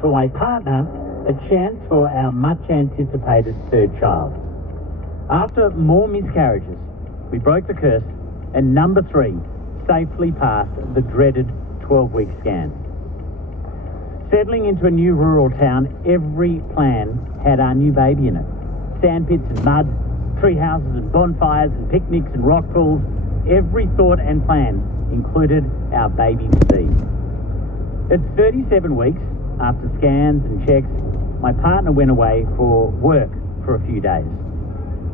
For my partner, a chance for our much-anticipated third child. After more miscarriages, we broke the curse, and number 3 safely passed the dreaded 12-week scan. Settling into a new rural town, every plan had our new baby in it. Sandpits and mud, tree houses and bonfires and picnics and rock pools. Every thought and plan included our baby-to-be. At 37 weeks, after scans and checks, my partner went away for work for a few days.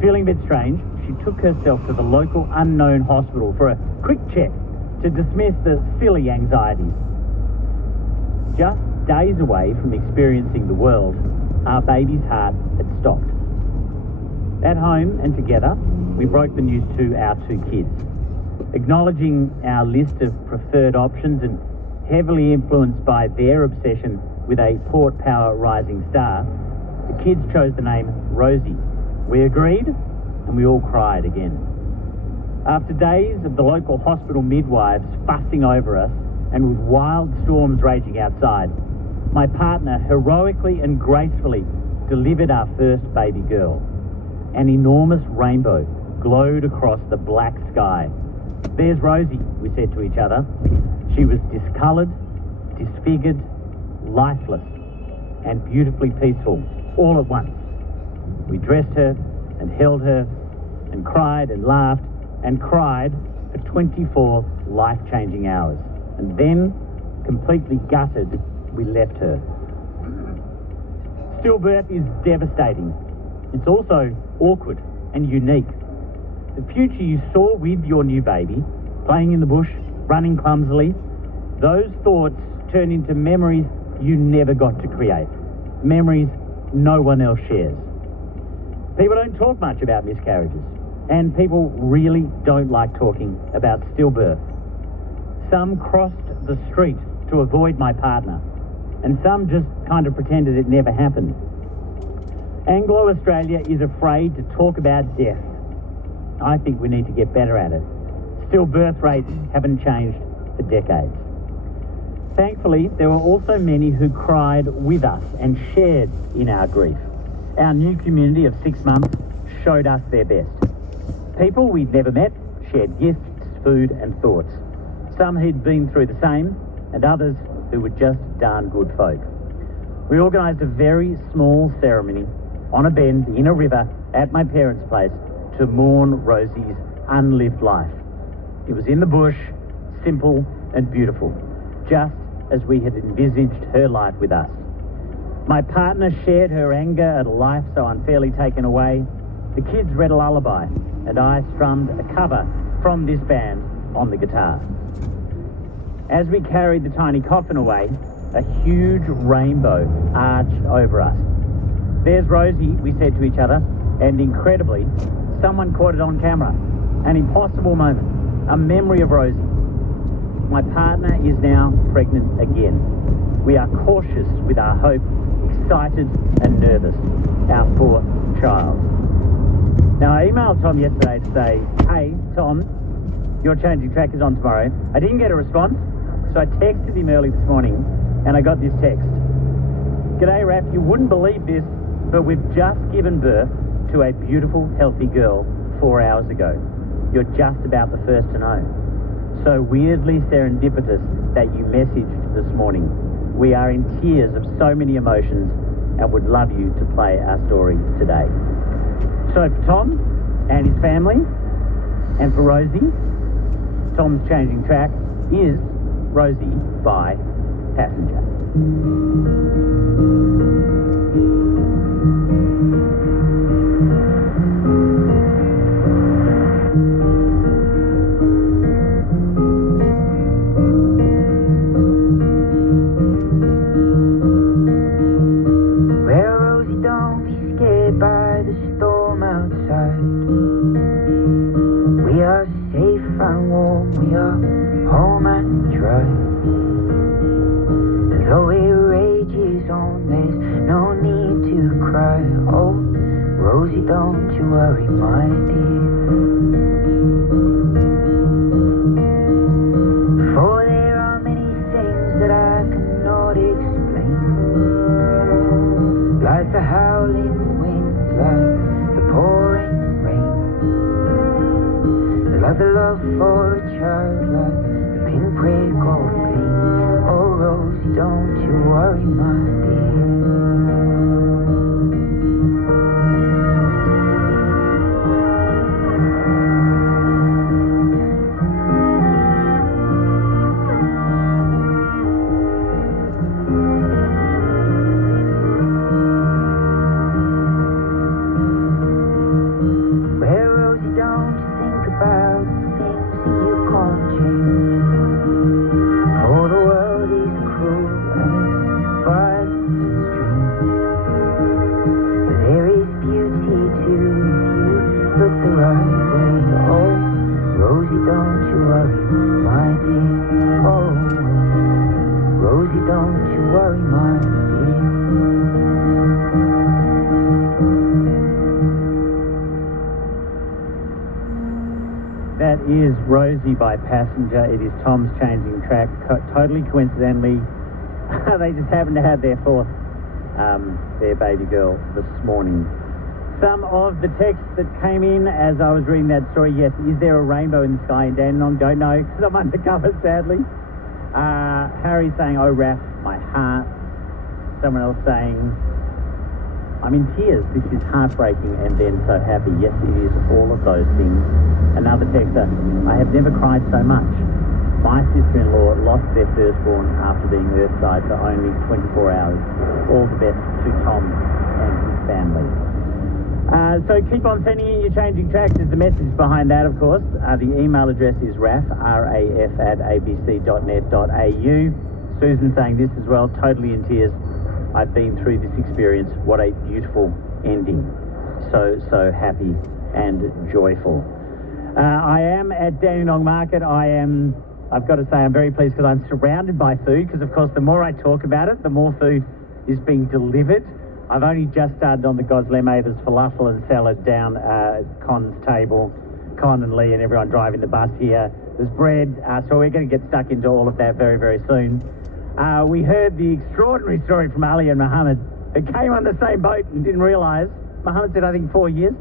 Feeling a bit strange, she took herself to the local unknown hospital for a quick check to dismiss the silly anxieties. Just days away from experiencing the world, our baby's heart had stopped. At home and together, we broke the news to our 2 kids. Acknowledging our list of preferred options and heavily influenced by their obsession with a Port Power rising star, the kids chose the name Rosie. We agreed, and we all cried again. After days of the local hospital midwives fussing over us and with wild storms raging outside, my partner heroically and gracefully delivered our first baby girl. An enormous rainbow glowed across the black sky. "There's Rosie," we said to each other. She was discoloured, disfigured, lifeless, and beautifully peaceful, all at once. We dressed her and held her and cried and laughed and cried for 24 life-changing hours. And then, completely gutted, we left her. Stillbirth is devastating. It's also awkward and unique. The future you saw with your new baby, playing in the bush, running clumsily, those thoughts turn into memories you never got to create. Memories no one else shares. People don't talk much about miscarriages, and people really don't like talking about stillbirth. Some crossed the street to avoid my partner, and some just kind of pretended it never happened. Anglo-Australia is afraid to talk about death. I think we need to get better at it. Stillbirth rates haven't changed for decades. Thankfully, there were also many who cried with us and shared in our grief. Our new community of 6 months showed us their best. People we'd never met shared gifts, food and thoughts. Some who'd been through the same, and others who were just darn good folk. We organised a very small ceremony on a bend in a river at my parents' place to mourn Rosie's unlived life. It was in the bush, simple and beautiful, just as we had envisaged her life with us. My partner shared her anger at a life so unfairly taken away. The kids read a lullaby, and I strummed a cover from this band on the guitar. As we carried the tiny coffin away, a huge rainbow arched over us. "There's Rosie," we said to each other, and incredibly, someone caught it on camera. An impossible moment, a memory of Rosie. My partner is now pregnant again. We are cautious with our hope, excited and nervous. Our 4th child. Now, I emailed Tom yesterday to say, "Hey, Tom, your changing track is on tomorrow." I didn't get a response, so I texted him early this morning, and I got this text. "G'day, Raf, you wouldn't believe this, but we've just given birth to a beautiful, healthy girl 4 hours ago. You're just about the first to know. So weirdly serendipitous that you messaged this morning. We are in tears of so many emotions and would love you to play our story today." So for Tom and his family, and for Rosie, Tom's changing track is Rosie by Passenger. We are home and dry. Though it rages on, there's no need to cry. Oh, Rosie, don't you worry, my dear. For there are many things that I cannot explain. Got the love for a child like the pinprick of pain. Oh, Rosie, don't you worry, my That is Rosie by Passenger. It is Tom's changing track. Totally coincidentally, they just happened to have their fourth, their baby girl this morning. Some of the texts that came in as I was reading that story, yes, is there a rainbow in the sky in Dandenong? Don't know, because I'm undercover, sadly. Harry saying, oh, Raph, my heart. Someone else saying, I'm in tears. This is heartbreaking and then so happy. Yes, it is all of those things. Another texter, I have never cried so much. My sister-in-law lost their firstborn after being earthside for only 24 hours. All the best to Tom and his family. So keep on sending in your changing tracks. There's the message behind that, of course. The email address is raf@abc.net.au. Susan saying this as well, totally in tears. I've been through this experience. What a beautiful ending. So happy and joyful. I am at Dandenong Market. I've got to say, I'm very pleased because I'm surrounded by food, because of course the more I talk about it, the more food is being delivered. I've only just started on the Gosleme. There's falafel and salad down Con's table. Con and Lee and everyone driving the bus here. There's bread, so we're going to get stuck into all of that very, very soon. We heard the extraordinary story from Ali and Mohammed, who came on the same boat and didn't realise. Mohammed said, I think 4 years.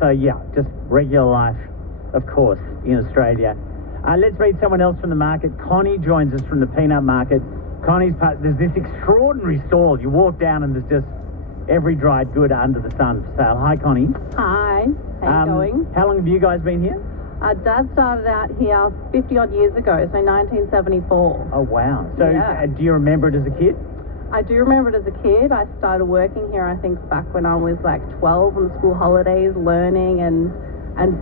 So yeah, just regular life, of course, in Australia. Let's read someone else from the market. Connie joins us from the peanut market. Connie's part, there's this extraordinary stall. You walk down and there's just every dried good under the sun for sale. Hi, Connie. Hi, how you going? How long have you guys been here? Dad started out here 50-odd years ago, so 1974. Oh, wow. So Yeah. Do you remember it as a kid? I do remember it as a kid. I started working here, I think, back when I was like 12 on school holidays, learning and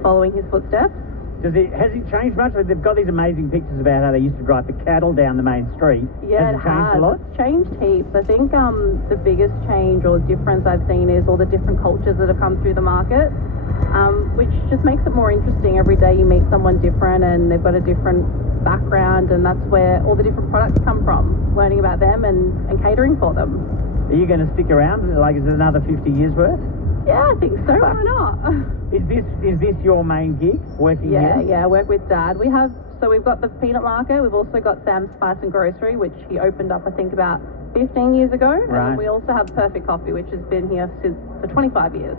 following his footsteps. Has it changed much? Like, they've got these amazing pictures about how they used to drive the cattle down the main street. Yeah, has it changed a lot? It's changed heaps. I think the biggest change or difference I've seen is all the different cultures that have come through the market, which just makes it more interesting. Every day you meet someone different and they've got a different background, and that's where all the different products come from, learning about them and catering for them. Are you going to stick around? Like, is it another 50 years worth? Yeah, I think so. Why not? Is this your main gig, working here? Yeah, I work with Dad. We've got the peanut market. We've also got Sam's Spice and Grocery, which he opened up, I think, about 15 years ago. Right. And we also have Perfect Coffee, which has been here for 25 years.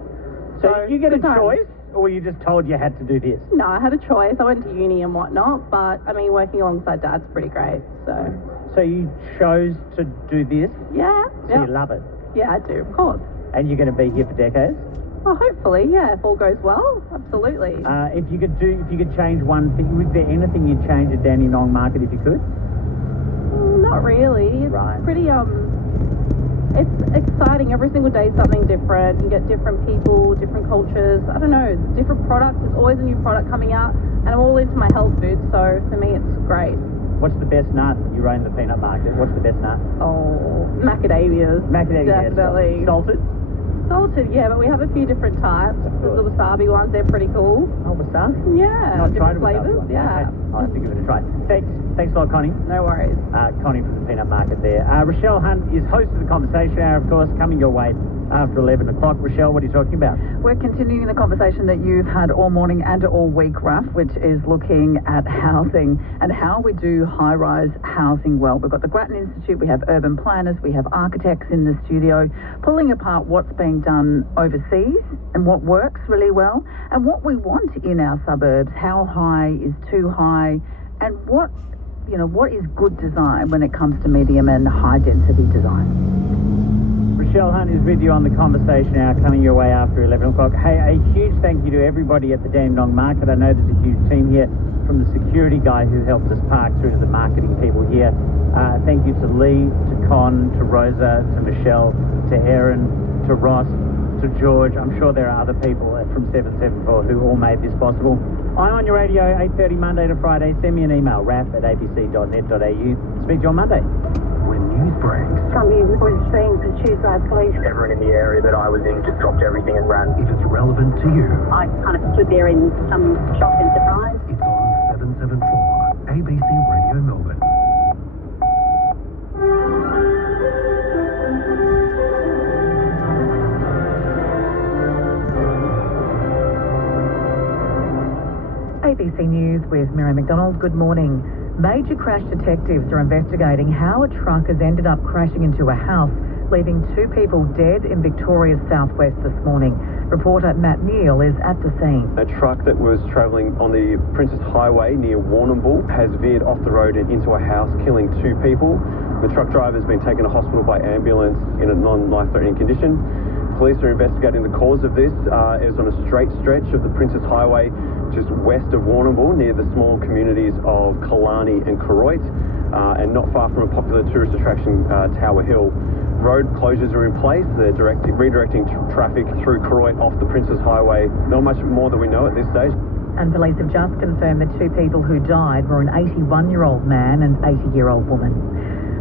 So you get a good times. choice, or were you just told you had to do this? No, I had a choice. I went to uni and whatnot, but I mean, working alongside Dad's pretty great. So you chose to do this? Yeah. So you love it? Yeah, I do, of course. And you're going to be here for decades? Well, hopefully, yeah, if all goes well, absolutely. If you could change one thing, was there anything you'd change at Dandenong Market if you could? Not really. It's Right. pretty, it's exciting. Every single day something different. You get different people, different cultures. I don't know, different products. There's always a new product coming out, and I'm all into my health food, so for me it's great. What's the best nut? You run the peanut market. What's the best nut? Oh, macadamias. Macadamia. Definitely. Salted? Salted, yeah, but we have a few different types. There's the wasabi ones, they're pretty cool. Oh, wasabi? Yeah, Not tried different a wasabi flavours, one. yeah. Okay. I'll have to give it a try. Thanks a lot, Connie. No worries. Connie from the peanut market there. Rochelle Hunt is host of the Conversation Hour, of course, coming your way after 11 o'clock. Rochelle, what are you talking about? We're continuing the conversation that you've had all morning and all week, Raf, which is looking at housing and how we do high-rise housing well. We've got the Grattan Institute, we have urban planners, we have architects in the studio, pulling apart what's being done overseas and what works really well and what we want in our suburbs. How high is too high, and what is good design when it comes to medium and high density design. Rochelle Hunt is with you on the conversation hour, coming your way after 11 o'clock. Hey, a huge thank you to everybody at the Dandenong Market. I know there's a huge team here, from the security guy who helped us park through to the marketing people here. Thank you to Lee, to Con, to Rosa, to Michelle, to Erin, to Ross, to George. I'm sure there are other people from 774 who all made this possible. I'm on your radio 8:30 Monday to Friday. Send me an email, raf@abc.net.au. Speak to you on Monday. When news breaks, somebody was being pursued by police. everyone in the area that I was in just dropped everything and ran. If it's relevant to you, I kind of stood there in some shock and surprise. it's on 774 ABC Radio Melbourne. ABC News with Mary McDonald. Good morning. Major crash detectives are investigating how a truck has ended up crashing into a house, leaving 2 people dead in Victoria's southwest this morning. Reporter Matt Neal is at the scene. A truck that was travelling on the Princess Highway near Warrnambool has veered off the road and into a house, killing 2 people. The truck driver has been taken to hospital by ambulance in a non-life-threatening condition. Police are investigating the cause of this. It was on a straight stretch of the Princess Highway, just west of Warrnambool, near the small communities of Killarney and Koroit, and not far from a popular tourist attraction, Tower Hill. Road closures are in place. They're redirecting traffic through Koroit off the Princess Highway. Not much more than we know at this stage. And police have just confirmed the 2 people who died were an 81-year-old man and 80-year-old woman.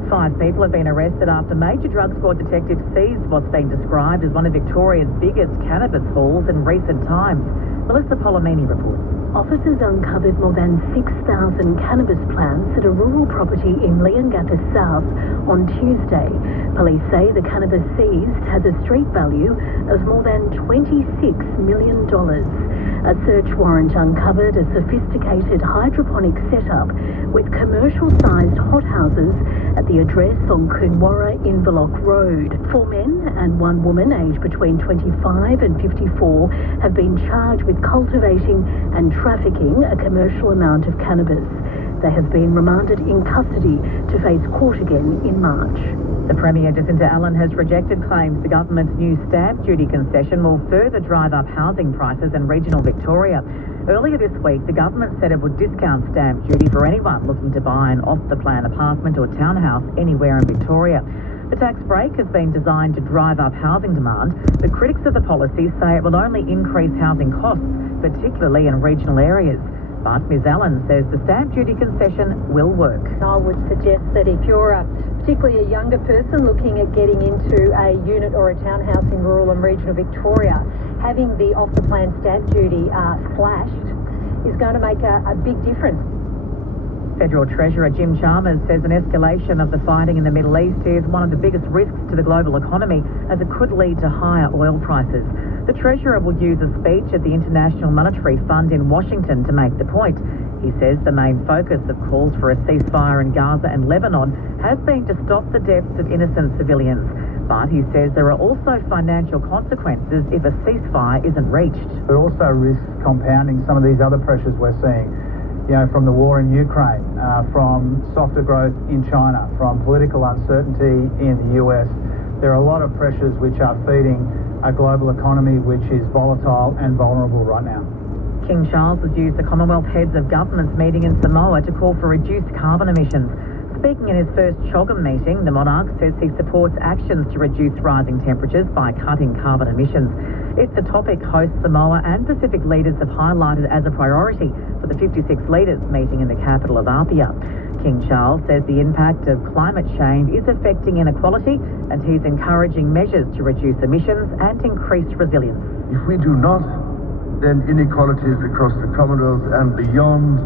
5 people have been arrested after major drug squad detectives seized what's been described as one of Victoria's biggest cannabis hauls in recent times. Melissa Polomini reports. Officers uncovered more than 6,000 cannabis plants at a rural property in Leongatha South on Tuesday. Police say the cannabis seized has a street value of more than $26 million. A search warrant uncovered a sophisticated hydroponic setup with commercial-sized hothouses at the address on Coonawarra Inverloch Road. 4 men and 1 woman aged between 25 and 54 have been charged with cultivating and trafficking a commercial amount of cannabis. They have been remanded in custody to face court again in March. The Premier, Jacinta Allen, has rejected claims the government's new stamp duty concession will further drive up housing prices in regional Victoria. Earlier this week, the government said it would discount stamp duty for anyone looking to buy an off-the-plan apartment or townhouse anywhere in Victoria. The tax break has been designed to drive up housing demand, but critics of the policy say it will only increase housing costs, particularly in regional areas. But Ms Allen says the stamp duty concession will work. I would suggest that if you're particularly a younger person looking at getting into a unit or a townhouse in rural and regional Victoria, having the off-the-plan stamp duty slashed is going to make a big difference. Federal Treasurer Jim Chalmers says an escalation of the fighting in the Middle East is one of the biggest risks to the global economy, as it could lead to higher oil prices. The Treasurer will use a speech at the International Monetary Fund in Washington to make the point. He says the main focus of calls for a ceasefire in Gaza and Lebanon has been to stop the deaths of innocent civilians. But he says there are also financial consequences if a ceasefire isn't reached. It also risks compounding some of these other pressures we're seeing, from the war in Ukraine, from softer growth in China, from political uncertainty in the US. There are a lot of pressures which are feeding a global economy which is volatile and vulnerable right now. King Charles has used the Commonwealth Heads of Governments meeting in Samoa to call for reduced carbon emissions. Speaking in his first CHOGM meeting, the monarch says he supports actions to reduce rising temperatures by cutting carbon emissions. It's a topic host Samoa and Pacific leaders have highlighted as a priority for the 56 leaders meeting in the capital of Apia. King Charles says the impact of climate change is affecting inequality, and he's encouraging measures to reduce emissions and increase resilience. If we do not, then inequalities across the Commonwealth and beyond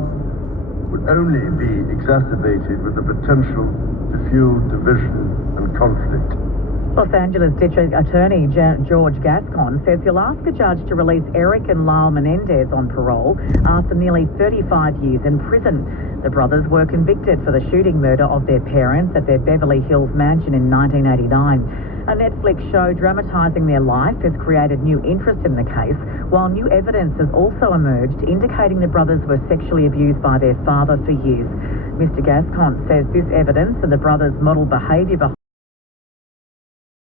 would only be exacerbated with the potential to fuel division and conflict. Los Angeles District Attorney George Gascon says he'll ask a judge to release Eric and Lyle Menendez on parole after nearly 35 years in prison. The brothers were convicted for the shooting murder of their parents at their Beverly Hills mansion in 1989. A Netflix show dramatising their life has created new interest in the case, while new evidence has also emerged indicating the brothers were sexually abused by their father for years. Mr. Gascon says this evidence and the brothers' model behaviour behind